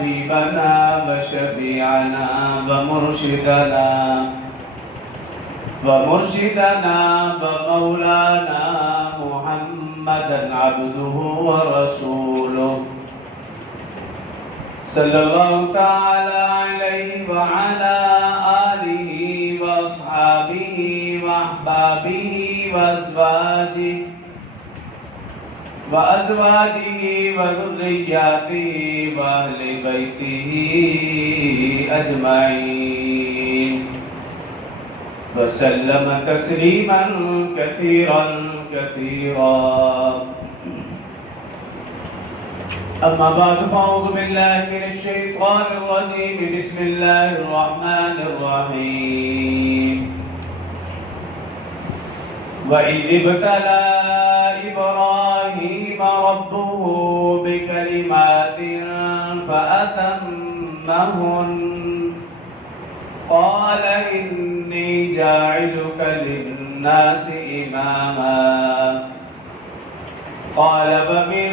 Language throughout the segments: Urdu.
حبيبنا وشفيعنا ومرشدنا ومولانا محمدا عبده ورسوله صلى الله تعالى عليه وعلى آله وأصحابه وأحبابه وأزواجه وذرياته وأهل بيته أجمعين وسلم تسليما كثيرا أما بعد فأعوذ بالله من الشيطان الرجيم بسم الله الرحمن الرحيم وإذ ابتلى إبراهيم ربه بكلمات فأتمهن قال إني جاعلك للناس إماما قال ومن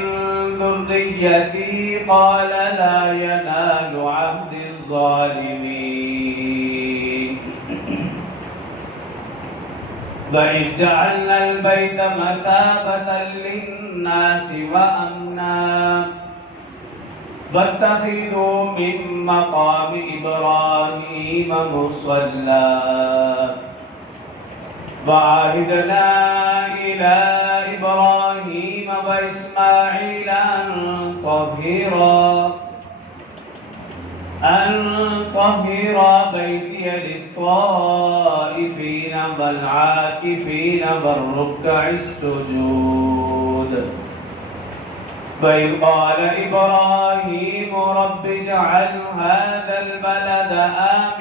ذريتي قال لا ينال عهد الظالمين وإذ جعلنا البيت مثابة للناس وأمنا واتخذوا من مقام إبراهيم مصلى وعهدنا إلى إبراهيم وإسماعيل أن طهرا بيتي للطائفين والعاكفين والركع السجود وإذ قال إبراهيم رب اجعل هذا البلد آمنا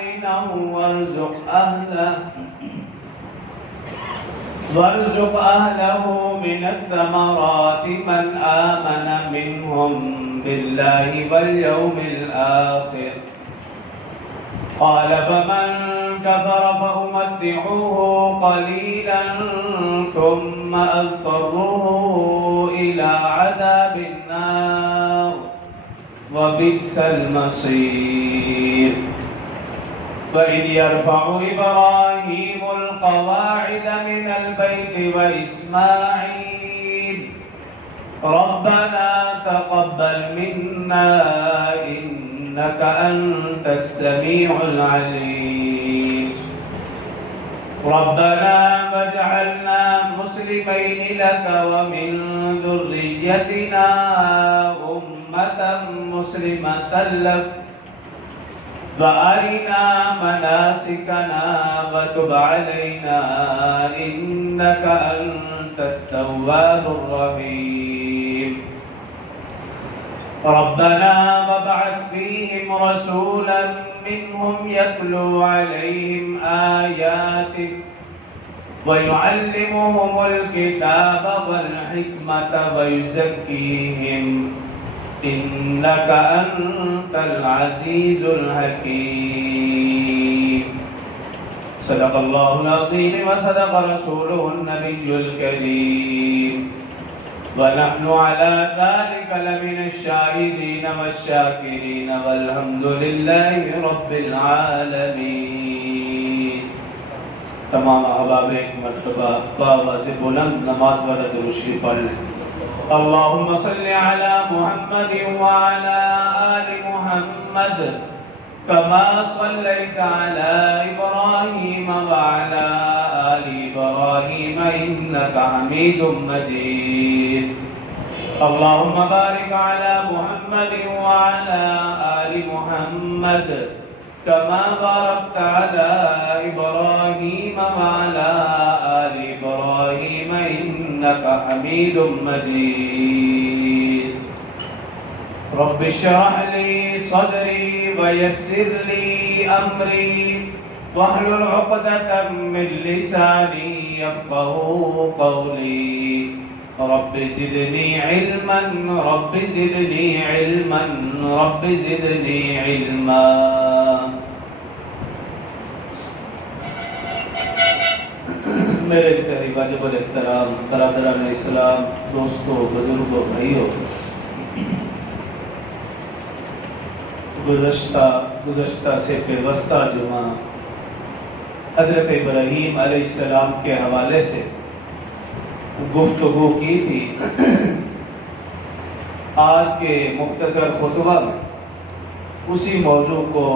وارزق أهله من الثمرات من آمن منهم بالله واليوم الآخر قال فمن كفر فأمتعه قليلا ثم أضطره إلى عذاب النار وبئس المصير وإذ يرفع إبراهيم القواعد من البيت وإسماعيل ربنا تقبل منا إنك أنت السميع العليم ربنا واجعلنا مسلمين لك ومن ذريتنا أمة مسلمة لك وأرنا مناسكنا وتب علينا إنك أنت التواب الرحيم ربنا وابعث فيهم رسولا منهم يتلو عليهم آياتك ويعلمهم الكتاب والحكمة ويزكيهم إنك أنت العزيز الحكيم صدق الله العظيم وصدق رسوله النبي الكريم ونحن على ذلك لمن الشاهدين والشاكرين والحمد لله رب العالمين تمام احباب ایک مرتبہ بآواز بلند نماز والا درود شریف پڑھ لیں اللهم صل على محمد وعلى آل محمد كما صليت على إبراهيم وعلى آل إبراهيم إنك حميد مجيد اللهم بارك على محمد وعلى آل محمد كما باركت على إبراهيم وعلى آل إبراهيم إنك حميد مجيد رب اشرح لي صدري ويسر لي أمري واحلل عقدة من لساني يفقهوا قولي رب زدني علما رب زدني علما رب زدني علما میرے انتہائی واجب الاحترام برادران اسلام دوستوں بزرگوں بھائیوں گزشتہ سے پیوستہ جمعہ حضرت ابراہیم علیہ السلام کے حوالے سے گفتگو کی تھی۔ آج کے مختصر خطبہ میں اسی موضوع کو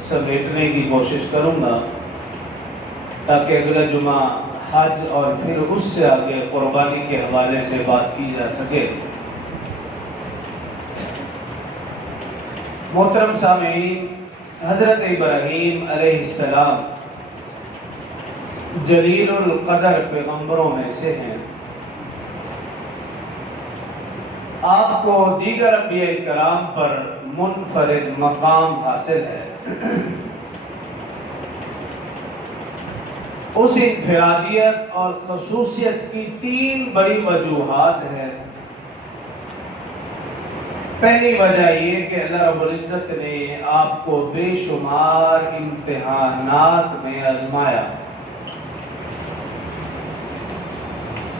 سمیٹنے کی کوشش کروں گا تاکہ اگلا جمعہ حج اور پھر اس سے آگے قربانی کے حوالے سے بات کی جا سکے۔ محترم سامعین، حضرت ابراہیم علیہ السلام جلیل القدر پیغمبروں میں سے ہیں۔ آپ کو دیگر انبیاء کرام پر منفرد مقام حاصل ہے۔ اس انفرادیت اور خصوصیت کی 3 بڑی وجوہات ہیں۔ پہلی وجہ یہ کہ اللہ رب العزت نے آپ کو بے شمار امتحانات میں آزمایا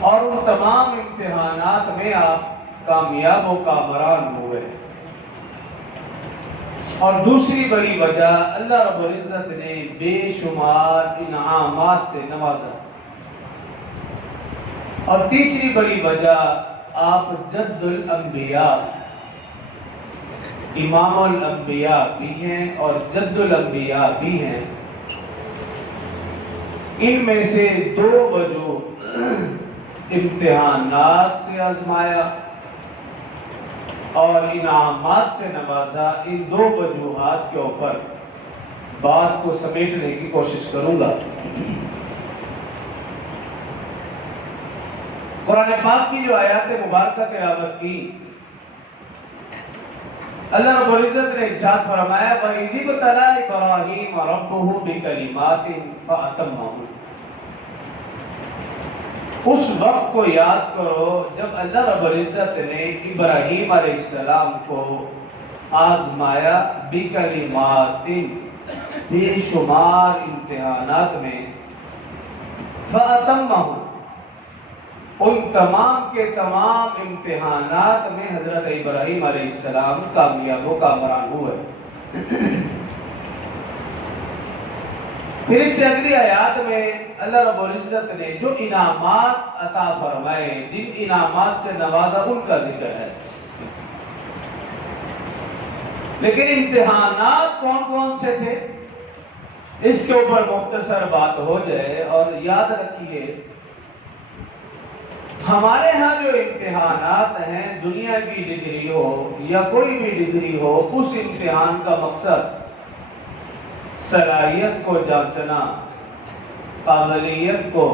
اور ان تمام امتحانات میں آپ کامیاب و کامران ہوئے۔ اور دوسری بڑی وجہ اللہ رب العزت نے بے شمار انعامات سے نوازا۔ اور تیسری بڑی وجہ آپ جد الانبیاء، امام الانبیاء بھی ہیں اور جد الانبیاء بھی ہیں۔ ان میں سے 2 وجوہ امتحانات سے آزمایا اور انعامات سے نوازا، ان 2 وجوہات کے اوپر بات کو سمیٹنے کی کوشش کروں گا۔ قرآن پاک کی جو آیات مبارکہ تلاوت کی، اللہ رب العزت نے ارشاد فرمایا وَإِذِ ابْتَلَىٰ إِبْرَاهِيمَ رَبُّهُ بِكَلِمَاتٍ فَأَتَمَّهُنَّ۔ اس وقت کو یاد کرو جب اللہ رب العزت نے ابراہیم علیہ السلام کو آزمایا بکلمات، بے شمار امتحانات میں، فَأَتَمَّهُنَّ، ان تمام کے تمام امتحانات میں حضرت ابراہیم علیہ السلام کامیاب و کامران ہوئے۔ پھر اس سے اگلی آیات میں اللہ رب العزت نے جو انعامات عطا فرمائے، جن انعامات سے نوازا، ان کا ذکر ہے۔ لیکن امتحانات کون کون سے تھے، اس کے اوپر مختصر بات ہو جائے۔ اور یاد رکھیے، ہمارے ہاں جو امتحانات ہیں، دنیا کی ڈگری ہو یا کوئی بھی ڈگری ہو، اس امتحان کا مقصد صلاحیت کو جانچنا، قابلیت کو،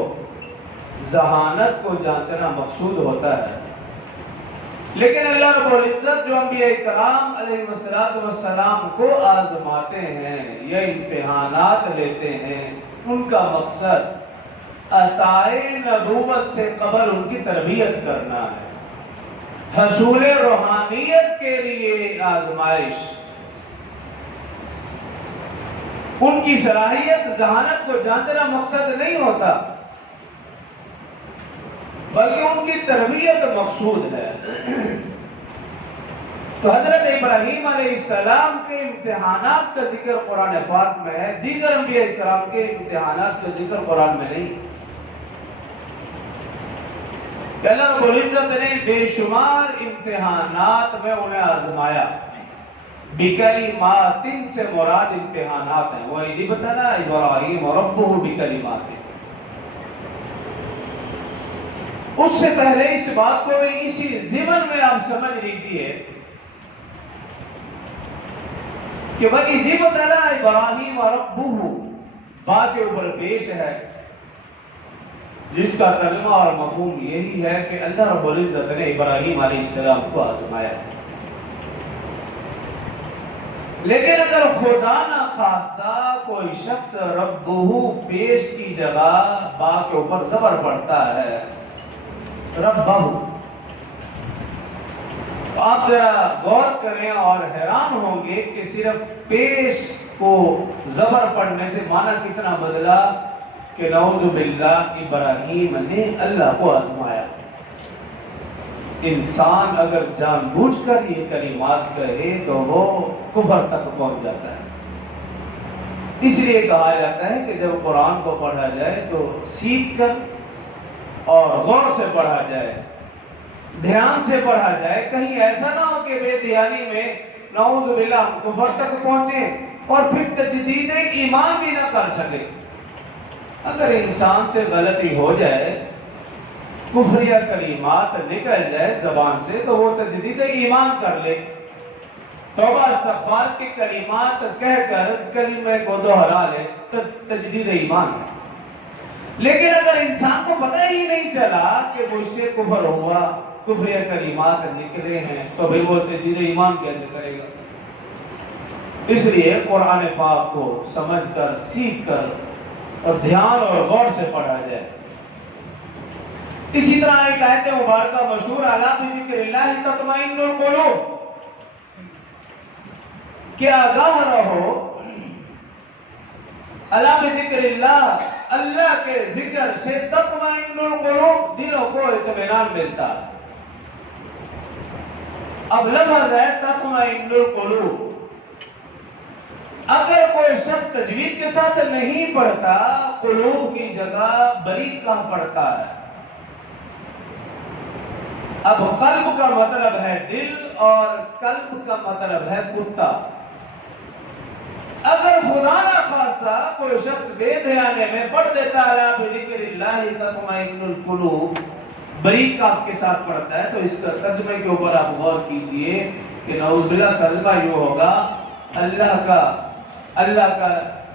ذہانت کو جانچنا مقصود ہوتا ہے۔ لیکن اللہ رب العزت جو انبیاء کرام علیہ السلام کو آزماتے ہیں یا امتحانات لیتے ہیں، ان کا مقصد عطائے نبوت سے قبل ان کی تربیت کرنا ہے۔ حصول روحانیت کے لیے آزمائش، ان کی صلاحیت، ذہانت کو جانچنا مقصد نہیں ہوتا، بلکہ ان کی تربیت مقصود ہے۔ تو حضرت ابراہیم علیہ السلام کے امتحانات کا ذکر قرآن پاک میں ہے، دیگر انبیاء کرام کے امتحانات کا ذکر قرآن میں نہیں۔ کہ اللہ رب العزت نے بے شمار امتحانات میں انہیں آزمایا۔ بکلمات سے مراد امتحانات ہیں۔ وَإِذِ ابْتَلَىٰ إِبْرَاهِيمَ رَبُّهُ بِكَلِمَاتٍ۔ اس سے پہلے اس بات کو بھی اسی ضمن میں آپ سمجھ لیجئے کہ وَإِذِ ابْتَلَىٰ إِبْرَاهِيمَ رَبُّهُ بات کے اوپر پیش ہے، جس کا ترجمہ اور مفہوم یہی ہے کہ اللہ رب العزت نے ابراہیم علیہ السلام کو آزمایا۔ لیکن اگر خدا نہ خواستہ کوئی شخص ربہ پیش کی جگہ با کے اوپر زبر پڑتا ہے، ربہ، تو آپ ذرا غور کریں اور حیران ہوں گے کہ صرف پیش کو زبر پڑنے سے معنی کتنا بدلا کہ نعوذ باللہ ابراہیم نے اللہ کو آزمایا۔ انسان اگر جان بوجھ کر یہ کلمات کہے تو وہ کفر تک پہنچ جاتا ہے۔ اس لیے کہا جاتا ہے کہ جب قرآن کو پڑھا جائے تو سیکھ کر اور غور سے پڑھا جائے، دھیان سے پڑھا جائے، کہیں ایسا نہ ہو کہ بے دھیانی میں نعوذ باللہ ہم کفر تک پہنچے اور پھر تجدید ایمان بھی نہ کر سکے۔ اگر انسان سے غلطی ہو جائے، کفریہ کلمات نکل جائے زبان سے، تو وہ تجدید ایمان کر لے، توبہ استغفار کے کلمات کہہ کر کلمے کو دوہرا لے، تجدید ایمان ہے۔ لیکن اگر انسان کو پتہ ہی نہیں چلا کہ مجھ سے کفر ہوا، کفریہ کلمات نکلے ہیں، تو پھر وہ تجدید ایمان کیسے کرے گا؟ اس لیے قرآن پاک کو سمجھ کر، سیکھ کر اور دھیان اور غور سے پڑھا جائے۔ اسی طرح ایک آیت مبارکہ مشہور، الا بذکر اللہ تطمئن القلوب، کہ آگاہ رہو، الا بذکر اللہ، اللہ کے ذکر سے تطمئن القلوب، دلوں کو اطمینان ملتا ہے۔ اب لفظ ہے تطمئن القلوب۔ اگر کوئی شخص تجوید کے ساتھ نہیں پڑھتا، قلوب کی جگہ بریک کا پڑھتا ہے۔ اب قلب کا مطلب ہے دل اور قلب کا مطلب ہے کتا۔ اگر خدا نہ خاصہ کوئی شخص بے دھیانے میں پڑھ دیتا ہے الا بذکر اللہ تطمئن القلوب، بریک کاف کے ساتھ پڑھتا ہے، تو اس کا ترجمے کے اوپر آپ غور کیجئے کہ نعوذ باللہ ترجمہ یوں ہوگا،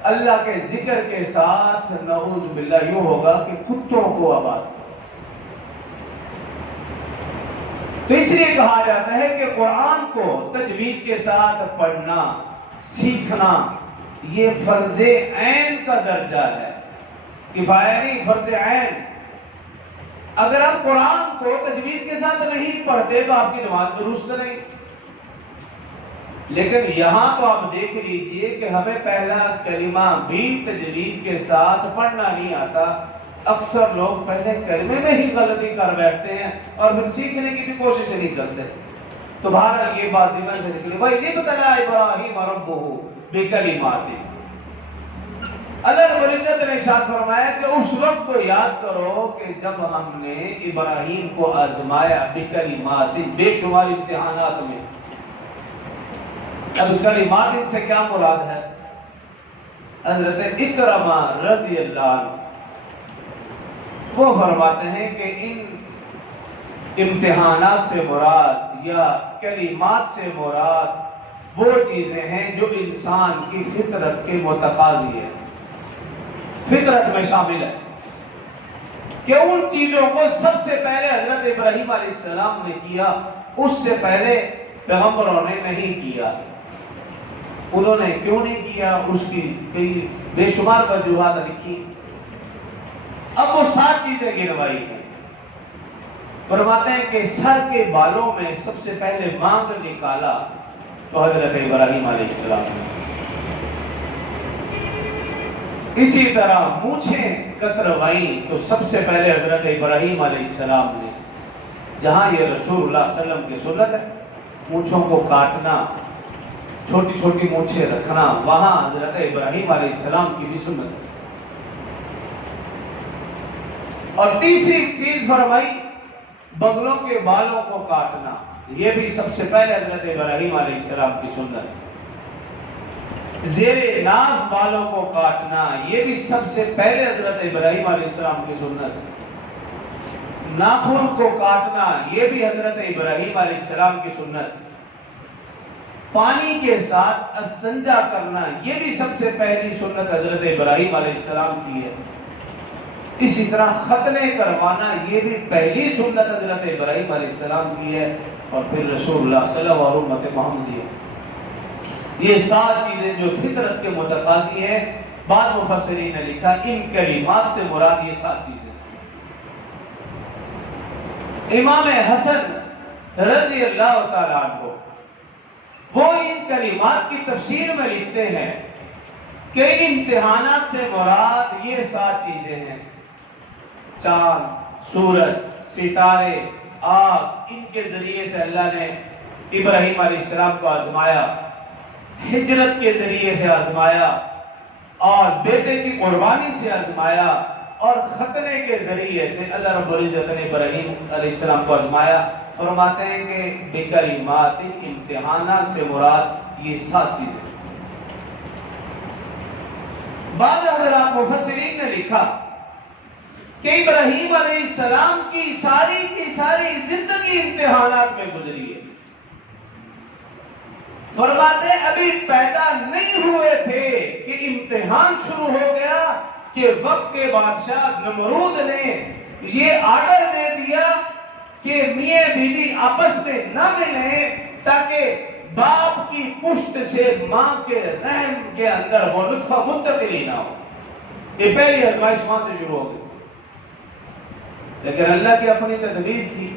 اللہ کے ذکر کے ساتھ نعوذ باللہ یوں ہوگا کہ کتوں کو آباد کرو۔ تو اس لیے کہا جاتا ہے کہ قرآن کو تجوید کے ساتھ پڑھنا، سیکھنا، یہ فرض عین کا درجہ ہے، کفایہ نہیں، فرض عین۔ اگر آپ قرآن کو تجوید کے ساتھ نہیں پڑھتے تو آپ کی نماز درست نہیں۔ لیکن یہاں تو آپ دیکھ لیجئے کہ ہمیں پہلا کلمہ بھی تجوید کے ساتھ پڑھنا نہیں آتا۔ اکثر لوگ پہلے کلمے میں ہی غلطی کر بیٹھتے ہیں اور پھر سیکھنے کی بھی کوشش نہیں کرتے۔ تو بہرحال یہ بات ذہن سے نکلی، وَإِذِ ابْتَلَىٰ إِبْرَاهِيمَ رَبُّهُ بِكَلِمَاتٍ۔ اللہ رب العزت نے ارشاد فرمایا کہ اس وقت کو یاد کرو کہ جب ہم نے ابراہیم کو آزمایا بکلمات، بے شمار امتحانات میں۔ اب کلمات سے کیا مراد ہے؟ حضرت اکرمہ رضی اللہ عنہ وہ فرماتے ہیں کہ ان امتحانات سے مراد یا کلمات سے مراد وہ چیزیں ہیں جو انسان کی فطرت کے متقاضی ہے، فطرت میں شامل ہے، کہ ان چیزوں کو سب سے پہلے حضرت ابراہیم علیہ السلام نے کیا، اس سے پہلے پیغمبروں نے نہیں کیا۔ انہوں نے کیوں نہیں کیا، اس کی کئی بے شمار وجوہات لکھی۔ اب وہ 7 چیزیں گنوائی ہیں۔ فرماتے ہیں کہ سر کے بالوں میں سب سے پہلے مانگ نکالا تو حضرت ابراہیم علیہ السلام نے، اسی طرح مونچھیں کتروائیں تو سب سے پہلے حضرت ابراہیم علیہ السلام نے، جہاں یہ رسول اللہ صلی اللہ علیہ وسلم کی سنت ہے مونچھوں کو کاٹنا، چھوٹی چھوٹی مونچھیں رکھنا، وہاں حضرت ابراہیم علیہ السلام کی بھی سنت ہے۔ اور تیسری چیز فرمائی بغلوں کے بالوں کو کاٹنا، یہ بھی سب سے پہلے حضرت ابراہیم علیہ السلام کی سنت۔ زیر ناف بالوں کو کاٹنا، یہ بھی سب سے پہلے حضرت ابراہیم علیہ السلام کی سنت۔ ناخن کو کاٹنا، یہ بھی حضرت ابراہیم علیہ السلام کی سنت۔ پانی کے ساتھ استنجا کرنا، یہ بھی سب سے پہلی سنت حضرت ابراہیم علیہ السلام کی ہے۔ اسی طرح ختنے کروانا، یہ بھی پہلی سنت حضرت ابراہیم علیہ السلام کی ہے، اور پھر رسول اللہ صلی اللہ علیہ وسلم اور امت محمدیہ۔ یہ 7 چیزیں جو فطرت کے متقاضی ہیں، بعض مفسرین نے لکھا ان کلمات سے مراد یہ 7 چیزیں۔ امام حسن رضی اللہ تعالیٰ عنہ وہ ان کلمات کی تفسیر میں لکھتے ہیں کہ ان امتحانات سے مراد یہ 7 چیزیں ہیں: چاند، سورج، ستارے، آگ، ان کے ذریعے سے اللہ نے ابراہیم علیہ السلام کو آزمایا، ہجرت کے ذریعے سے آزمایا، اور بیٹے کی قربانی سے آزمایا، اور ختنے کے ذریعے سے اللہ رب العزت نے ابراہیم علیہ السلام کو آزمایا۔ فرماتے ہیں کہ بکلمات، امتحانات سے مراد یہ 7 چیزیں۔ بعض حضرات مفسرین نے لکھا کہ ابراہیم علیہ السلام کی ساری زندگی امتحانات میں گزری ہے۔ فرماتے ہیں ابھی پیدا نہیں ہوئے تھے کہ امتحان شروع ہو گیا کہ وقت کے بادشاہ نمرود نے یہ آرڈر دے دیا کہ میاں بیوی آپس میں نہ ملیں تاکہ باپ کی پشت سے ماں کے رحم کے اندر وہ نطفہ منتقل ہی نہ ہو۔ یہ پہلی آزمائش وہاں سے شروع ہو گئی، لیکن اللہ کی اپنی تدبیر تھی۔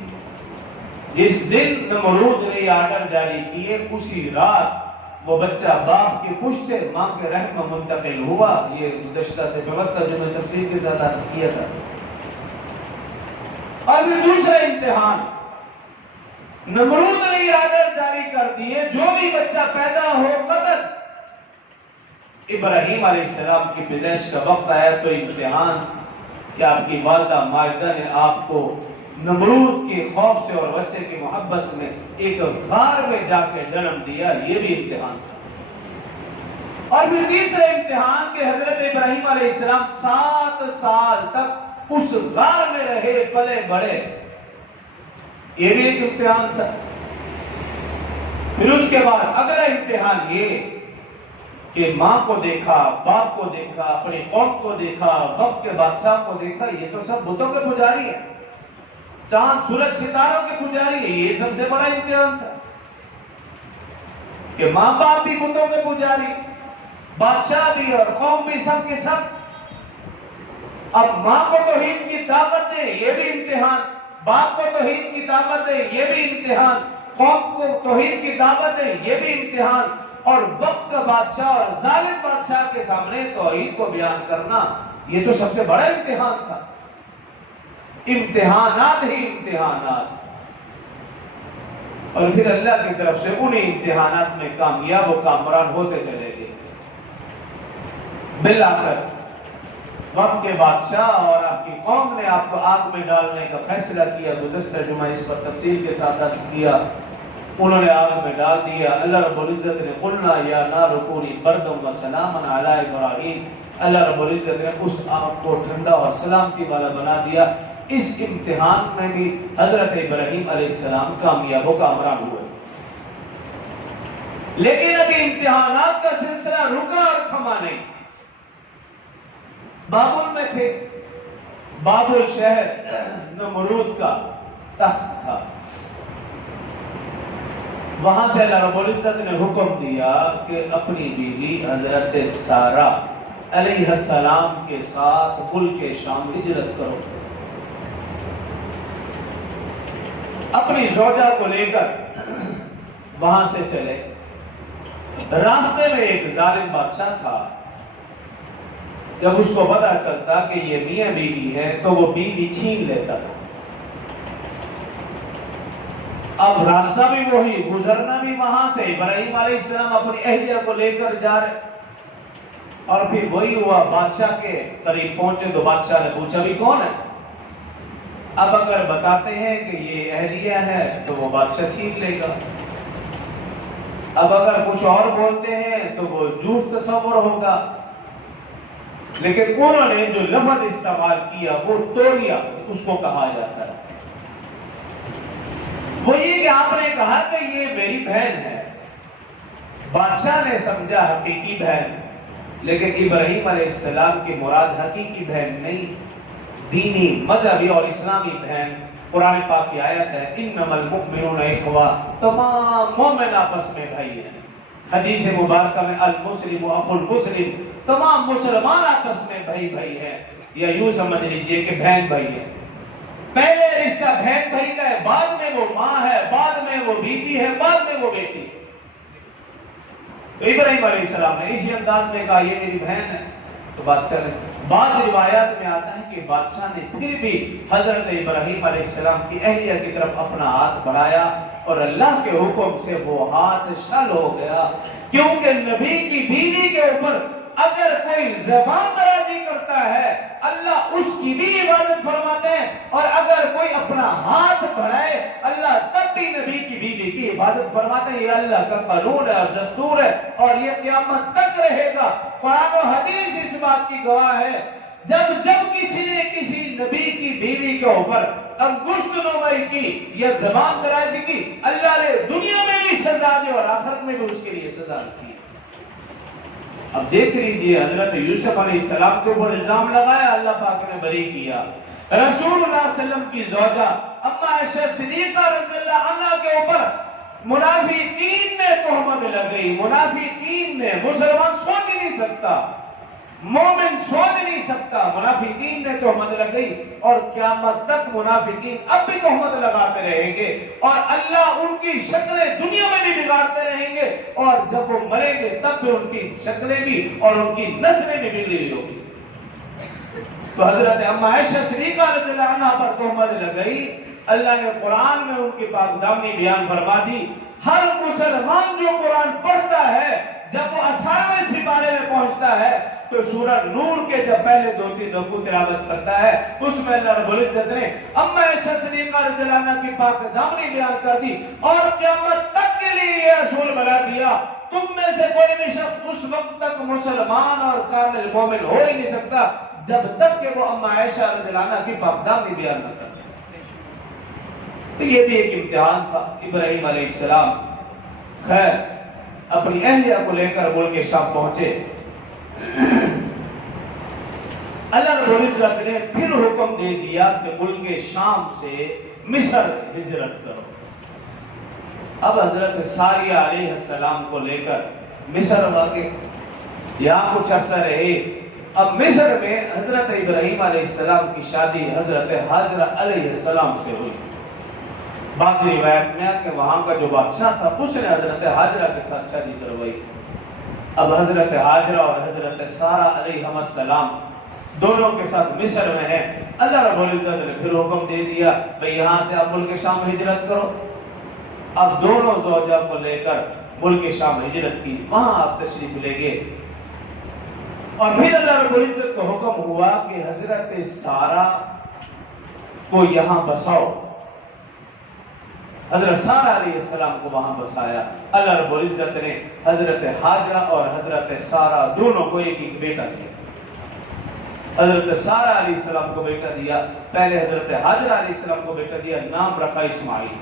جس دن نمرود نے یہ آرڈر جاری کیے، اسی رات وہ بچہ باپ کی پشت سے ماں کے رحم میں منتقل ہوا۔ یہ گزشتہ سے ویوستھا جو میں تفصیل کے ساتھ عرض کیا تھا۔ اور پھر دوسرا امتحان، نمرود نے یہ آرڈر جاری کر دیے جو بھی بچہ پیدا ہو قتل۔ ابراہیم علیہ السلام کی پیدائش کا وقت آیا تو امتحان کہ آپ کی والدہ ماجدہ نے آپ کو نمرود کے خوف سے اور بچے کی محبت میں ایک غار میں جا کے جنم دیا، یہ بھی امتحان تھا۔ اور پھر تیسرا امتحان کہ حضرت ابراہیم علیہ السلام 7 سال تک اس غار میں رہے، پلے بڑھے، یہ بھی ایک امتحان تھا۔ پھر اس کے بعد اگلا امتحان یہ کہ ماں کو دیکھا، باپ کو دیکھا، اپنی قوم کو دیکھا، وقت کے بادشاہ کو دیکھا، یہ تو سب بتوں کے پجاری ہیں، چاند سورج ستاروں کے پجاری ہیں، یہ سب سے بڑا امتحان تھا کہ ماں باپ بھی بتوں کے پجاری، بادشاہ بھی اور قوم بھی، سب کے سب۔ اب ماں کو توحید کی دعوت دے، یہ بھی امتحان، باپ کو توحید کی دعوت دے، یہ بھی امتحان، قوم کو توحید کی دعوت دے، یہ بھی امتحان، اور وقت کا بادشاہ اور ظالم بادشاہ کے سامنے توحید کو بیان کرنا، یہ تو سب سے بڑا امتحان تھا۔ امتحانات ہی امتحانات۔ اور پھر اللہ کی طرف سے انہی امتحانات میں کامیاب و کامران ہوتے چلے گئے۔ بالآخر وقت کے بادشاہ اور آپ کی قوم نے آپ کو آگ میں ڈالنے کا فیصلہ کیا۔ گزشتہ جمعہ اس پر تفصیل کے ساتھ عرض کیا، انہوں نے آگ میں ڈال دیا۔ اللہ رب العزت نے قلنا یا نار کونی بردا وسلاما علی ابراہیم، اللہ رب العزت نے اس آگ کو ٹھنڈا اور سلامتی والا بنا دیا۔ اس امتحان میں بھی حضرت ابراہیم علیہ السلام کامیاب و کامران ہوئے۔ لیکن ابھی امتحانات کا سلسلہ رکا اور تھما نہیں۔ بابل میں تھے، بابل شہر نمرود کا تخت تھا، وہاں سے اللہ رب العزت نے حکم دیا کہ اپنی بیوی حضرت سارہ علیہ السلام کے ساتھ ملک شام ہجرت کرو۔ اپنی زوجہ کو لے کر وہاں سے چلے۔ راستے میں ایک ظالم بادشاہ تھا، جب اس کو پتا چلتا کہ یہ میاں بیوی ہے تو وہ بیوی چھین لیتا تھا۔ اب راستہ بھی وہی، گزرنا بھی وہاں سے، ابراہیم علیہ السلام اپنی اہلیہ کو لے کر جا رہے، اور پھر وہی ہوا، بادشاہ کے قریب پہنچے تو بادشاہ نے پوچھا بھی کون ہے؟ اب اگر بتاتے ہیں کہ یہ اہلیہ ہے تو وہ بادشاہ چھین لے گا، اب اگر کچھ اور بولتے ہیں تو وہ جھوٹ تصور ہوگا۔ لیکن انہوں نے جو لفظ استعمال کیا وہ تولیہ اس کو کہا جاتا ہے، وہ یہ کہ آپ نے کہا کہ یہ میری بہن ہے۔ بادشاہ نے سمجھا حقیقی بہن، لیکن ابراہیم علیہ السلام کی مراد حقیقی بہن نہیں، دینی مذہبی اور اسلامی بہن۔ قرآن پاک کی آیت ہے انما المؤمنون اخوہ، تمام مومن آپس میں بھائی ہیں۔ حدیث مبارکہ میں المسلم اخو المسلم، تمام مسلمان آپس میں بھائی بھائی ہیں، یا یوں سمجھ لیجئے کہ بہن بھائی ہے۔ پہلے رشتہ بہن بھائی کا ہے، بعد میں وہ ماں ہے، بعد میں وہ بیوی ہے، بعد میں وہ بیٹی ہے۔ تو ابراہیم علیہ السلام نے اسی انداز میں کہا یہ میری بہن ہے۔ تو بادشاہ نے، بعض روایات میں آتا ہے کہ بادشاہ نے پھر بھی حضرت ابراہیم علیہ السلام کی اہلیہ کی طرف اپنا ہاتھ بڑھایا اور اللہ کے حکم سے وہ ہاتھ شل ہو گیا، کیونکہ نبی کی بیوی کے اوپر اگر کوئی زبان درازی کرتا ہے اللہ اس کی بھی عبادت فرماتے ہیں، اور اگر کوئی اپنا ہاتھ بڑھائے اللہ تب بھی نبی کی بیوی کی حفاظت فرماتے ہیں۔ یہ اللہ کا قانون ہے اور دستور ہے اور یہ قیامت تک رہے گا۔ قرآن و حدیث اس بات کی گواہ ہے، جب کسی نے کسی نبی کی بیوی کے اوپر انگشت نمائی کی یا زبان درازی کی، اللہ نے دنیا میں بھی سزا دی اور آخرت میں بھی اس کے لیے سزا کی۔ اب دیکھ لیجئے حضرت یوسف علیہ السلام کے اوپر الزام لگایا، اللہ پاک نے بری کیا۔ رسول اللہ صلی اللہ علیہ وسلم کی زوجہ اما عائشہ صدیقہ رضی اللہ عنہ کے اوپر منافقین نے تہمت لگئی، منافقین نے، مسلمان سوچ ہی نہیں سکتا، مومن سوچ نہیں سکتا، منافقین نے تہمت لگئی اور قیامت تک منافقین اب بھی تہمت لگاتے رہیں گے اور اللہ ان کی شکلیں دنیا میں بھی بگاڑتے رہیں گے، اور جب وہ مریں گے تب بھی ان کی شکلیں بھی اور ان کی نسلیں بھی بگڑی ہوئی ہوگی۔ تو حضرت اما عائشہ صدیقہ رضی اللہ عنہ پر تہمت لگئی، اللہ نے قرآن میں ان کی پاک دامنی بیان فرما دی۔ ہر مسلمان جو قرآن پڑھتا ہے جب وہ 18ویں سپارے میں پہنچتا ہے تو سورہ نور کے جب پہلے 2-3 رکوع تلاوت کرتا ہے، اس میں اللہ رب العزت نے اما عائشہ صدیقہ رضی اللہ عنہ کی پاک دامنی بیان کر دی اور قیامت تک کے لیے یہ اصول بنا دیا، تم میں سے کوئی بھی شخص اس وقت تک مسلمان اور کامل مومن ہو ہی نہیں سکتا جب تک کہ وہ اما عائشہ رضی اللہ عنہ کی پاک دامنی بیان نہ کرے۔ تو یہ بھی ایک امتحان تھا۔ ابراہیم علیہ السلام خیر اپنی اہلیہ کو لے کر ملک شام پہنچے، اللہ رب العزت نے پھر حکم دے دیا کہ ملک شام سے مصر ہجرت کرو۔ اب حضرت ساریہ علیہ السلام کو لے کر مصر واقع یہاں کچھ عرصہ رہے۔ اب مصر میں حضرت ابراہیم علیہ السلام کی شادی حضرت حاجرہ علیہ السلام سے ہوئی۔ بعض روایت میں کہ وہاں کا جو بادشاہ تھا اس نے حضرت حاجرہ کے ساتھ شادی کروائی۔ اب حضرت حاجرہ اور حضرت سارہ علیہ السلام دونوں کے ساتھ مصر میں ہیں۔ اللہ رب العزت نے پھر حکم دے دیا بھئی یہاں سے اب ملک شام ہجرت کرو۔ اب دونوں زوجہ کو لے کر ملک شام ہجرت کی، وہاں آپ تشریف لے گئے۔ اور پھر اللہ رب العزت کا حکم ہوا کہ حضرت سارہ کو یہاں بساؤ۔ حضرت سارہ علیہ السلام کو وہاں بسایا۔ اللہ رب العزت نے حضرت حاجرہ اور حضرت سارہ دونوں کو ایک ایک بیٹا دیا۔ حضرت سارہ علیہ السلام کو بیٹا دیا، پہلے حضرت حاجرہ علیہ السلام کو بیٹا دیا، نام رکھا اسماعیل۔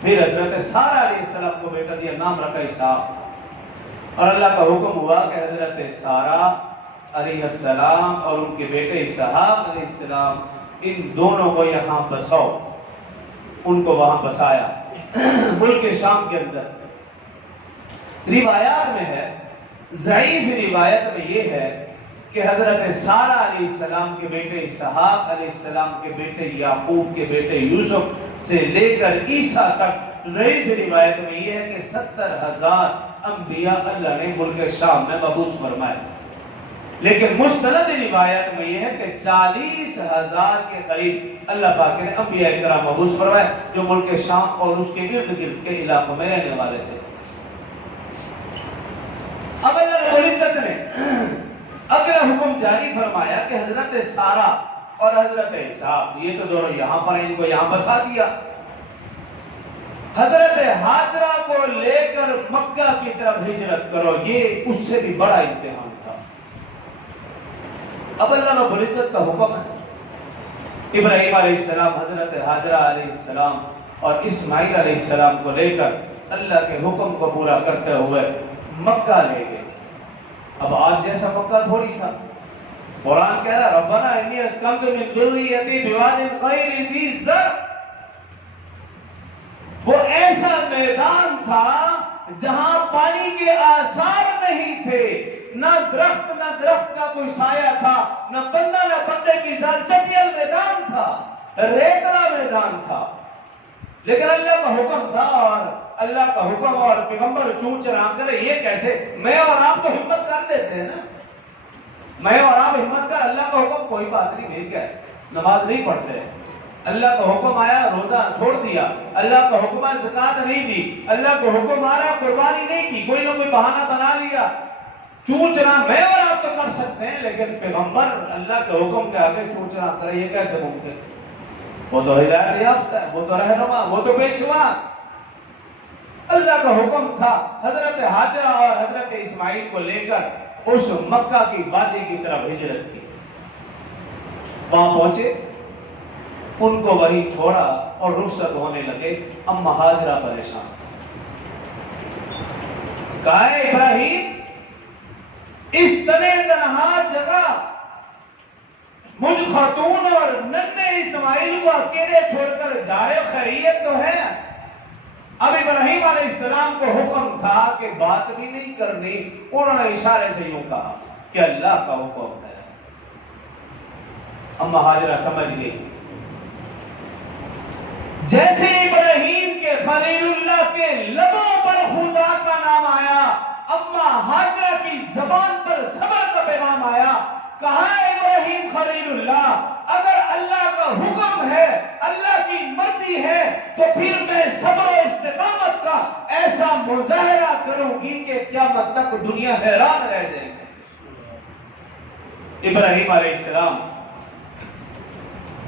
پھر حضرت سارہ علیہ السلام کو بیٹا دیا، نام رکھا اسحاق۔ اور اللہ کا حکم ہوا کہ حضرت سارہ علیہ السلام اور ان کے بیٹے اسحاق علیہ السلام ان دونوں کو یہاں بساؤ۔ ان کو وہاں بسایا ملک شام کے اندر۔ روایات میں ہے، ضعیف روایت میں یہ ہے کہ حضرت سارہ علیہ السلام کے بیٹے اسحاق علیہ السلام کے بیٹے یعقوب کے بیٹے یوسف سے لے کر عیسیٰ تک، ضعیف روایت میں یہ ہے کہ 70,000 انبیاء اللہ نے ملک شام میں مبعوث فرمائے۔ لیکن مستند روایت میں یہ ہے کہ 40,000 کے قریب اللہ پاک نے انبیاء کرام مبعوث فرمائے جو ملک شام اور اس کے ارد گرد کے علاقوں میں رہنے والے تھے۔ اب اللہ رب العزت نے اگلا حکم جاری فرمایا کہ حضرت سارہ اور حضرت اسحاق یہ تو دونوں یہاں پر ان کو یہاں بسا دیا، حضرت حاجرہ کو لے کر مکہ کی طرف ہجرت کرو۔ یہ اس سے بھی بڑا امتحان تھا۔ اب اللہ رب العزت کا حکم ہے، ابراہیم علیہ السلام حضرت حاجرہ علیہ السلام اور اسماعیل علیہ السلام کو لے کر اللہ کے حکم کو پورا کرتے ہوئے مکہ لے گئے۔ اب آج جیسا مکہ تھوڑی تھا، قرآن کہہ رہا ربنا انی اسکنت من ذریتی بواد غیر ذی زرع، وہ ایسا میدان تھا جہاں پانی کے آثار نہیں تھے، نہ درخت کا کوئی سایہ تھا، نہ بندہ نہ بندے کی ذات، چٹیل میدان تھا، ریتلا میدان تھا۔ لیکن اللہ کا حکم تھا اور اللہ کا حکم اور پیغمبر چون چرا کرے، یہ کیسے؟ میں اور آپ تو ہمت کر دیتے ہیں نا، میں اور آپ ہمت کر اللہ کا حکم کوئی بات نہیں بھیج گئے، نماز نہیں پڑھتے، اللہ کا حکم آیا روزہ چھوڑ دیا، اللہ کا حکم آیا زکات نہیں دی، اللہ کا حکم آ رہا قربانی نہیں کی، کوئی نہ کوئی بہانہ بنا لیا، چونچنا میں اور آپ تو کر سکتے ہیں، لیکن پیغمبر اللہ کے حکم کے آگے چونچنا کرے یہ کیسے ممکن؟ وہ تو ہدایت یافتہ ہے، وہ تو رہنما، وہ تو پیشوا۔ اللہ کا حکم تھا حضرت ہاجرہ اور حضرت اسماعیل کو لے کر اس مکہ کی وادی کی طرف ہجرت کی۔ وہاں پہنچے، ان کو وہیں چھوڑا اور رخصت ہونے لگے۔ اما ہاجرہ پریشان، کہا اے ابراہیم، اس تنہا جگہ مجھ خاتون اور ننھے اسماعیل کو اکیلے چھوڑ کر جا رہے، خیریت تو ہے؟ اب ابراہیم علیہ السلام کو حکم تھا کہ بات بھی نہیں کرنی، انہوں نے اشارے سے یوں کہا کہ اللہ کا حکم ہے۔ اما ہاجرہ سمجھ گئی، جیسے ابراہیم کے خلیل اللہ کے لبوں پر خدا کا نام آیا، اما ہاجرہ کی زبان پر صبر کا پیغام آیا۔ کہا ابراہیم خلیل اللہ، اگر اللہ کا حکم ہے، اللہ کی مرضی ہے، تو پھر میں صبر و استقامت کا ایسا مظاہرہ کروں گی کہ قیامت تک دنیا حیران رہ جائے گی۔ ابراہیم علیہ السلام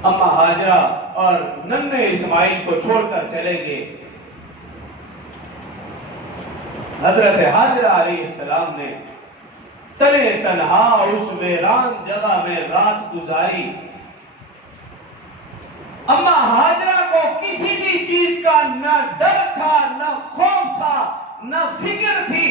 اما ہاجرہ اور ننھے اسماعیل کو چھوڑ کر چلے گئے۔ حضرت ہاجرہ علیہ السلام نے تنے تنہا اس ویران جگہ میں رات گزاری۔ اما ہاجرہ کو کسی بھی چیز کا نہ ڈر تھا، نہ خوف تھا، نہ فکر تھی۔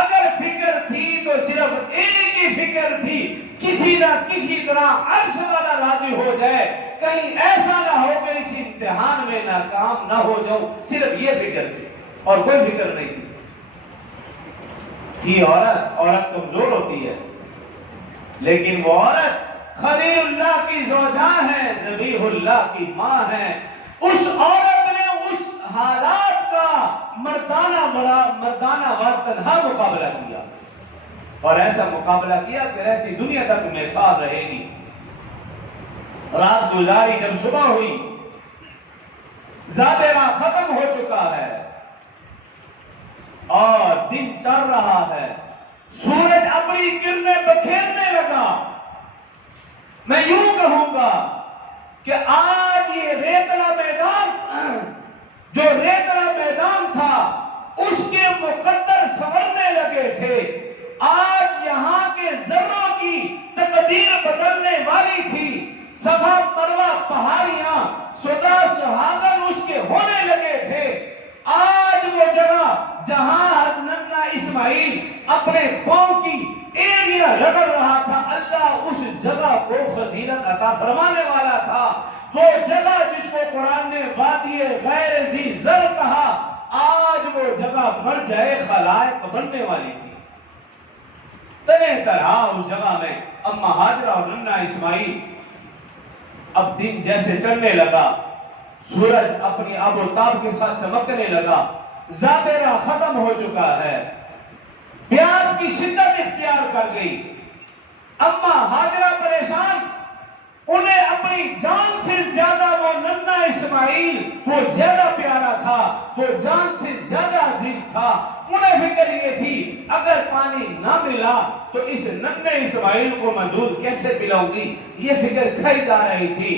اگر فکر تھی تو صرف ایک ہی فکر تھی، کسی نہ کسی طرح عرش والا راضی ہو جائے، کہیں ایسا نہ ہو کہ اس امتحان میں ناکام نہ ہو جاؤ، صرف یہ فکر تھی اور کوئی فکر نہیں تھی۔ عورت کمزور ہوتی ہے، لیکن وہ عورت خلیل اللہ کی زوجہ ہے، ذبیح اللہ کی ماں ہے۔ اس عورت نے اس حالات کا مردانہ و تنہا مقابلہ کیا، اور ایسا مقابلہ کیا کہ رہتی دنیا تک مثال رہے گی۔ رات گزاری، جب صبح ہوئی، زادرہ ختم ہو چکا ہے اور دن چل رہا ہے، سورج اپنی کرنیں بکھیرنے لگا۔ میں یوں کہوں گا کہ آج یہ ریتلا میدان، جو ریتلا میدان تھا، اس کے مقدر سنورنے لگے تھے۔ آج یہاں کے ذروں کی تقدیر بدلنے والی تھی۔ صفا مروہ پہاڑیاں سدا سہاگن اس کے ہونے لگے تھے۔ آج وہ جگہ جہاں حضرت اسماعیل اپنے پاؤں کی ایڑیاں رگڑ رہا تھا، اللہ اس جگہ کو فضیلت عطا فرمانے والا تھا۔ وہ جگہ جس کو قرآن نے وادی غیر ذی زر کہا، آج وہ جگہ مر جائے خلائق بننے والی تھی۔ تنہ تنہا اس جگہ میں اما ہاجرہ اور ننھا اسماعیل۔ اب دن جیسے چلنے لگا، سورج اپنی آب و تاب کے ساتھ چمکنے لگا، زادرہ ختم ہو چکا ہے، پیاس کی شدت اختیار کر گئی۔ اما ہاجرہ پریشان، انہیں اپنی جان سے زیادہ وہ ننھا اسماعیل وہ زیادہ پیارا تھا، وہ جان سے زیادہ عزیز تھا۔ انہیں فکر یہ تھی اگر پانی نہ ملا تو اس ننھے اسماعیل کو میں دودھ کیسے پلاؤں گی، یہ فکر کھائی جا رہی تھی۔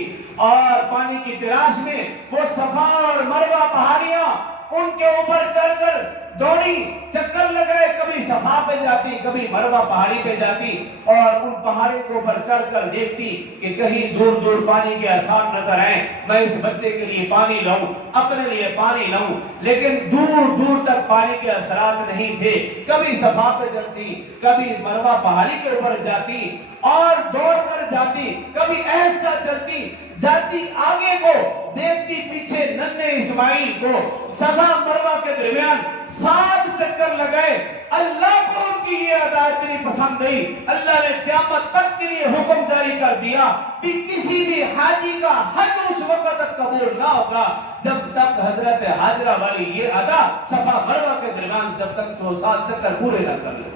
اور پانی کی تلاش میں وہ صفا اور مروہ پہاڑیاں ان کے اوپر چڑھ کر دوڑی، چکر لگائے، کبھی صفا پہ جاتی، کبھی مروہ پہاڑی پہ جاتی، اور ان پہاڑی کے اوپر چڑھ کر دیکھتی کہ کہیں دور دور پانی کے آثار نظر آئیں، میں اس بچے کے لیے پانی لاؤں، اپنے لیے پانی لاؤں، لیکن دور دور تک پانی کے اثرات نہیں تھے۔ کبھی صفا پہ چلتی، کبھی مروہ پہاڑی کے اوپر جاتی اور دوڑ کر جاتی، کبھی ایسا چلتی، جاتی آگے کو دیکھتی پیچھے ننھے اسماعیل کو۔ صفا مروہ کے درمیان 7 چکر لگائے۔ اللہ کو ان کی یہ ادا اتنی پسند آئی، اللہ نے قیامت تک کے لیے حکم جاری کر دیا کہ کسی بھی حاجی کا حج اس وقت تک قبول نہ ہوگا جب تک حضرت ہاجرہ والی یہ ادا صفا مروہ کے درمیان جب تک 107 چکر پورے نہ کر لے۔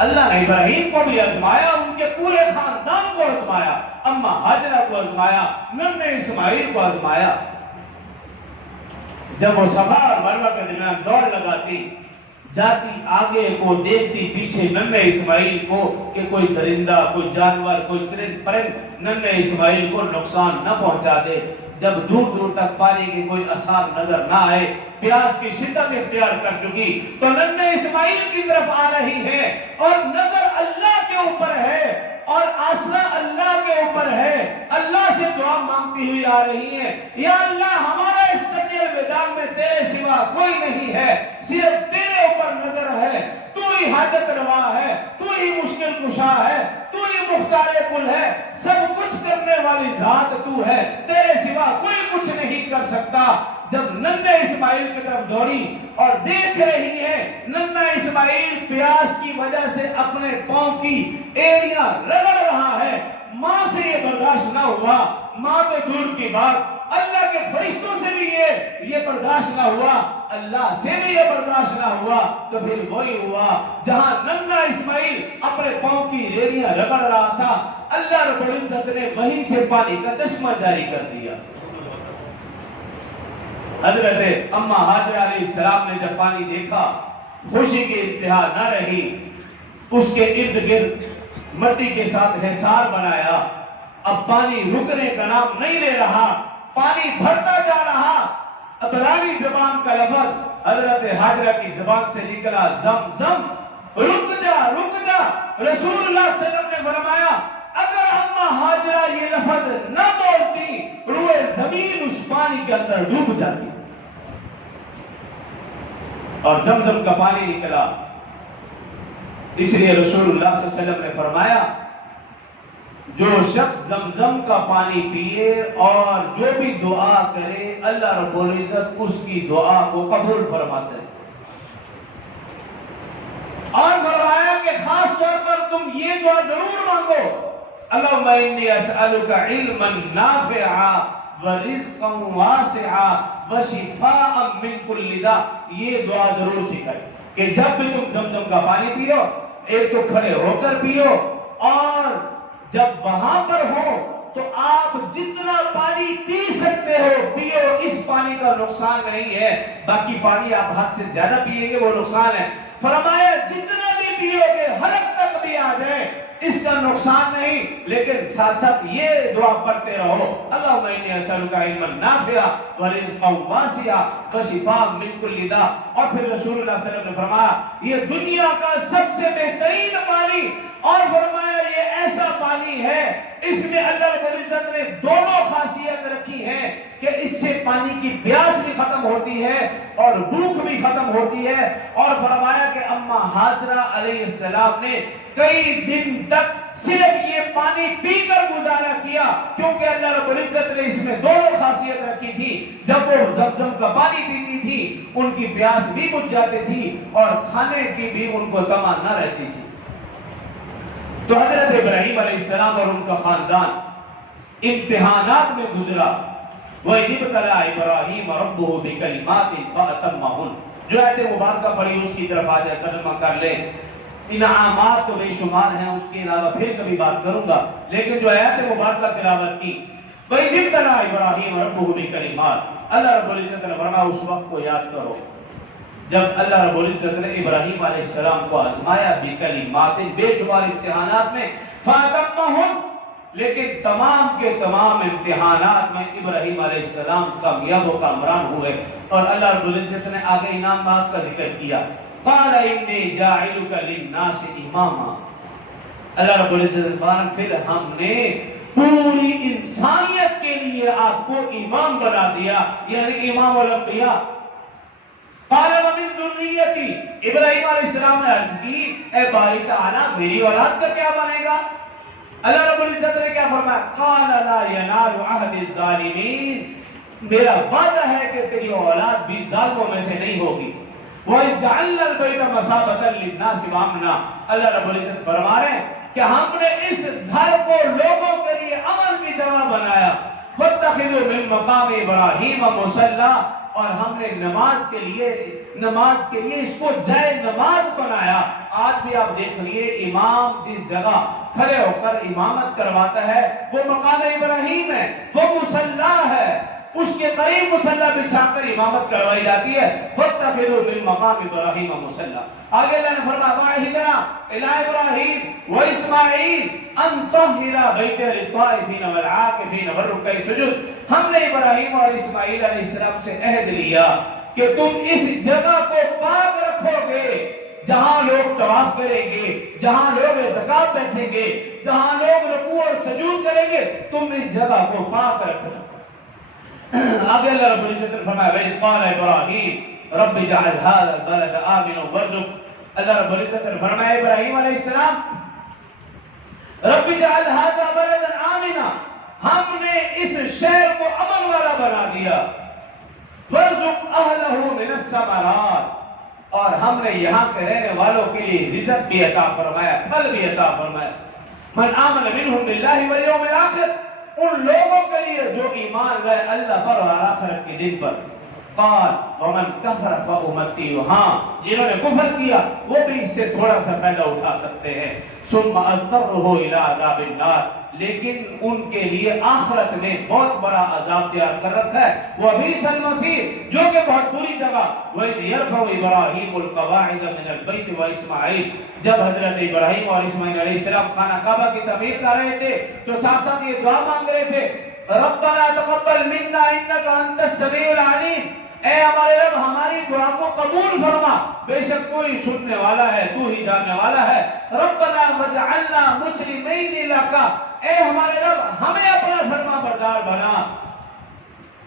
اللہ نے ابراہیم کو بھی آزمایا، ان کے پورے خاندان کو آزمایا، اما ہاجرہ کو آزمایا، ننھے اسماعیل کو آزمایا۔ جب وہ صفا اور مروہ کے درمیان دوڑ لگاتی، جاتی آگے کو، دیکھتی پیچھے ننھے اسماعیل کو کہ کوئی درندہ، کوئی جانور، کوئی چرند پرند ننھے اسماعیل کو نقصان نہ پہنچا دے۔ جب دور دور تک پانی کی کوئی آثار نظر نہ آئے، پیاس کی شدت اختیار کر چکی، تو ننھے اسماعیل کی طرف آ رہی ہے اور نظر اللہ کے اوپر ہے اور آسرا اللہ کے اوپر ہے، اللہ سے دعا مانگتی ہوئی آ رہی ہے، یا اللہ ہمارا اس سجل میدان میں تیرے سوا کوئی نہیں ہے، صرف تیرے اوپر نظر ہے، تو ہی حاجت روا ہے، تو ہی مشکل کشا ہے، تو ہی مختار کل ہے، سب کچھ کرنے والی ذات تو ہے، تیرے سوا کوئی کچھ نہیں کر سکتا۔ جب ننھے اسماعیل کی طرف دوڑی اور دیکھ رہی ہے ننھا اسماعیل پیاس کی وجہ سے اپنے پاؤں کی ایڑیاں رگڑ رہا ہے، ماں سے یہ برداشت نہ ہوا، ماں تو دور کی بات، اللہ کے فرشتوں سے بھی یہ برداشت نہ ہوا، اللہ سے بھی یہ برداشت نہ ہوا، تو پھر وہی ہوا جہاں ننھا اسماعیل اپنے پاؤں کی ایڑیاں رگڑ رہا تھا، اللہ رب العزت نے وہیں سے پانی کا چشمہ جاری کر دیا۔ حضرت اما ہاجرہ علیہ السلام نے جب پانی دیکھا، خوشی کی انتہا نہ رہی، اس کے ارد گرد مٹی کے ساتھ حصار بنایا، اب پانی رکنے کا نام نہیں لے رہا، پانی بھرتا جا رہا۔ عبرانی زبان کا لفظ حضرت ہاجرہ کی زبان سے نکلا، زم زم، رک جا رک جا۔ رسول اللہ صلی اللہ علیہ وسلم نے فرمایا اگر اما ہاجرہ یہ لفظ نہ بولتی، روئے زمین اس پانی کے اندر ڈوب جاتی، اور زمزم کا پانی نکلا۔ اس لیے رسول اللہ صلی اللہ علیہ وسلم نے فرمایا جو شخص زمزم کا پانی پیے اور جو بھی دعا کرے، اللہ رب العزت اس کی دعا کو قبول فرماتا ہے، اور فرمایا کہ خاص طور پر تم یہ دعا ضرور مانگو، اللہم انی اسألک علما نافعا ورزقا واسعا وشفاء من کل داء۔ یہ دعا ضرور سکھائے کہ جب بھی تم زمزم کا پانی پیو، ایک تو کھڑے ہو کر پیو، اور جب وہاں پر ہو تو آپ جتنا پانی پی سکتے ہو پیو، اس پانی کا نقصان نہیں ہے، باقی پانی آپ ہاتھ سے زیادہ پیئیں گے وہ نقصان ہے۔ فرمایا جتنا بھی پیو گے حلق تک بھی آ جائے اس کا نقصان نہیں، لیکن ساتھ ساتھ یہ دعا پڑھتے رہو، اللہم انی اسألک علما نافعا ورزقا واسعا وشفاء من کل داء۔ اور پھر رسول اللہ صلی اللہ علیہ وسلم نے فرمایا یہ دنیا کا سب سے بہترین پانی، اور فرمایا یہ ایسا پانی ہے اس میں اللہ رب العزت نے دونوں خاصیت رکھی ہے کہ اس سے پانی کی پیاس بھی ختم ہوتی ہے اور بھوک بھی ختم ہوتی ہے۔ اور فرمایا کہ اما ہاجرہ علیہ السلام نے کئی دن تک صرف یہ پانی پی کر گزارا کیا، کیونکہ اللہ رب العزت نے اس میں دونوں خاصیت رکھی تھی، جب وہ زمزم کا پانی پیتی تھی ان کی پیاس بھی بجھ جاتی تھی اور کھانے کی بھی ان کو تمنا نہ رہتی تھی۔ تو حضرت ابراہیم علیہ السلام اور ان کا خاندان امتحانات میں گزرا۔ وَإِذِ ابْتَلَىٰ إِبْرَاهِيمَ رَبُّهُ بِكَلِمَاتٍ فَأَتَمَّهُنَّ۔ جو آیت مبارکہ پڑھی اس کی طرف آ جائے، ترجمہ کر لیں۔ انعامات تو بے شمار ہیں، اس کے علاوہ پھر کبھی بات کروں گا، لیکن جو آیت مبارکہ تلاوت کی، وَإِذِ ابْتَلَىٰ إِبْرَاهِيمَ رَبُّهُ بِكَلِمَاتٍ، اللہ رب العزت نے فرمایا اس وقت کو یاد کرو جب اللہ رب العزت نے ابراہیم علیہ السلام کو آزمایا، بکلمات، بے شمار امتحانات میں، فاتمہم، لیکن تمام کے تمام امتحانات میں ابراہیم علیہ السلام کامیاب و کامران ہوئے، اور اللہ رب العزت نے آگے انعامات کا ذکر کیا۔ قال انی جاعلک للناس اماما، اللہ رب العزت نے پھر ہم نے پوری انسانیت کے لیے آپ کو امام بنا دیا، یعنی امام الانبیاء۔ قال ومن ذریتی، ابراہیم علیہ السلام نے عرض کی اے باری تعالیٰ میری اولاد کا کیا بنے گا؟ اللہ رب العزت نے کیا فرمایا؟ قال لا ینال عہد الظالمین، میرا وعدہ ہے کہ تیری اولاد بھی ظالموں میں سے نہیں ہوگی۔ وَإِذْ جَعَلْنَا الْبَيْتَ مَثَابَةً لِلنَّاسِ وَأَمْنًا، اللہ رب العزت فرما رہے ہیں کہ ہم نے اس گھر کو لوگوں کے لیے امن کی جگہ بنایا۔ وَاتَّخِذُوا مِن مَقَامِ إِبْرَاهِيمَ مُصَلًّى، اور ہم نے نماز کے لیے اس کو جائے نماز بنایا۔ آج آج بھی آپ دیکھ لیے امام جس جگہ کھڑے ہو کر امامت کرواتا ہے وہ مقام ابراہیم ہے، وہ مصلی ہے، اس کے قریب مصلی بچھا کر امامت کروائی جاتی ہے۔ وَاتَّخِذُوا مِن مَقَامِ إِبْرَاهِيمَ مُصَلًّى۔ آگے اللہ نے فرمایا وَعَهِدْنَا إِلَىٰ إِبْرَاهِيمَ وَإِسْمَاعِيلَ أَن طَهِّرَ بَيْتِيَ لِلطَّائِفِينَ وَالْعَاكِفِينَ وَالرُّكَّعِ السُّجُودِ۔ ہم نے ابراہیم اور اسماعیل علیہ السلام سے عہد لیا کہ تم اس جگہ کو پاک رکھو گے جہاں لوگ طواف کریں گے، جہاں لوگ اعتکاف بیٹھیں گے، جہاں لوگ رکوع اور سجود کریں گے، تم اس جگہ کو پاک رکھنا۔ آگے اللہ رب العزت نے فرمایا وَإِذْ قَالَ إِبْرَاهِيمُ رَبِّ اجْعَلْ هَٰذَا الْبَلَدَ آمِنًا وَارْزُقْ۔ اللہ رب العزت نے فرمایا ابراہیم علیہ السلام رب اجعل هذا بلدا آمنا، ہم نے اس شہر کو امن والا بنا دیا، وَارْزُقْ أَهْلَهُ مِنَ الثَّمَرَاتِ، اور ہم نے یہاں کے رہنے والوں کے لیے رزق بھی عطا فرمایا، پھل بھی عطا فرمایا۔ من آمن منهم باللہ والیوم الآخر، ان لوگوں کے لیے جو ایمان لائے اللہ پر اور آخرت کے دن پر۔ قال ومن کفر فأمتعہ، ہاں جنہوں نے کفر کیا وہ بھی اس سے تھوڑا سا فائدہ اٹھا سکتے ہیں۔ ثم اضطرہ الی عذاب النار، لیکن ان کے لیے آخرت میں بہت بڑا عذاب تیار کر رکھا ہے، وبئس المصیر، جو کہ بہت بری جگہ۔ وَإِذْ يَرْفَعُ إِبْرَاهِيمُ الْقَوَاعِدَ مِنَ الْبَيْتِ وَإِسْمَاعِيلُ، جب حضرت ابراہیم اور اسماعیل علیہ السلام خانہ کعبہ کی تعمیر کر رہے تھے تو ساتھ ساتھ یہ دعا مانگ رہے تھے ربنا تقبل منا انک انت السمیع العلیم، اے ہمارے رب ہماری دعا کو قبول فرما، بے شک کوئی سننے والا ہے، تو ہی جاننے والا ہے۔ ربنا وجعلنا مسلمین لک، اے ہمارے رب ہمیں اپنا فرما بردار بنا۔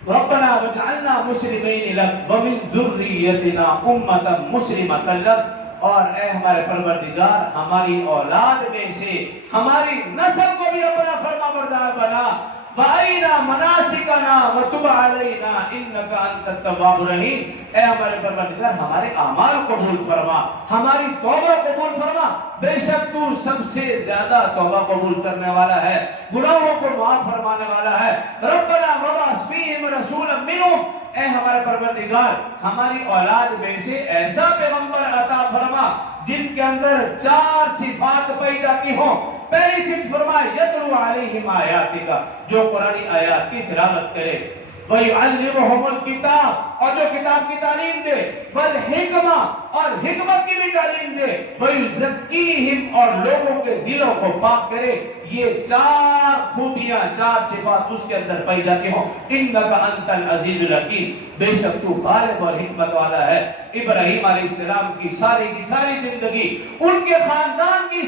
ربنا وجعلنا مسلمین لک ومن ذریتنا امة مسلمة لک، اور اے ہمارے پروردگار ہماری اولاد میں سے ہماری نسل کو بھی اپنا فرما بردار بنا۔ وَأَرِنَا مَنَاسِكَنَا وَتُبْ عَلَيْنَا إِنَّكَ أَنْتَ التَّوَّابُ الرَّحِيمُ، اے ہمارے پروردگار ہمارے اعمال قبول فرما، ہماری توبہ قبول فرما، بے شک تو سب سے زیادہ توبہ قبول کرنے والا ہے، گناہوں کو معاف فرمانے والا ہے۔ ربنا وَبَعَثْ فِيهِمْ رَسُولًا مِّنْهُمْ، اے ہمارے پروردگار ہماری اولاد میں سے ایسا پیغمبر عطا فرما جن کے اندر 4 صفات پیدا کی ہوں۔ پہلی صفت فرمائے یتلو علیہم آیاتک، جو قرآنی آیات کی تلاوت کرے، وَيُعَلِّمُهُمُ الْكِتَابَ، اور جو کتاب کی تعلیم دے، وَالْحِکْمَةَ، اور حکمت کی بھی تعلیم دے، وَيُزَكِّيهِمْ، اور لوگوں کے دلوں کو پاک کرے۔ یہ 4 خوبیاں، 4 صفات اس کے اندر پیدا کی ہوں۔ اِنَّكَ أَنْتَ الْعَزِيزُ الْحَكِيمُ، بے شک تو غالب اور حکمت والا ہے۔ ابراہیم علیہ السلام کی ساری زندگی، ان کے خاندان کی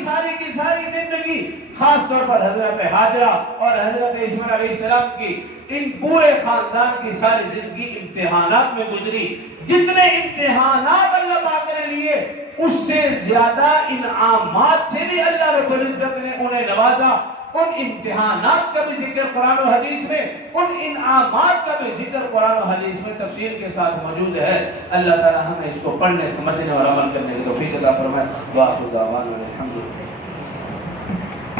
ساری زندگی، خاص طور پر حضرت ہاجرہ اور حضرت اسماعیل علیہ السلام کی، ان پورے خاندان کی ساری زندگی امتحانات میں گزری۔ جتنے امتحانات اللہ پاک نے لیے اس سے زیادہ انعامات سے بھی اللہ رب العزت نے انہیں نوازا۔ ان امتحانات کا بھی ذکر قرآن و حدیث میں، ان انعامات کا بھی ذکر قرآن و حدیث میں تفصیل کے ساتھ موجود ہے۔ اللہ تعالی ہمیں اس کو پڑھنے، سمجھنے اور عمل کرنے کی توفیق عطا فرمائے۔ وآخر دعوانا الحمدللہ۔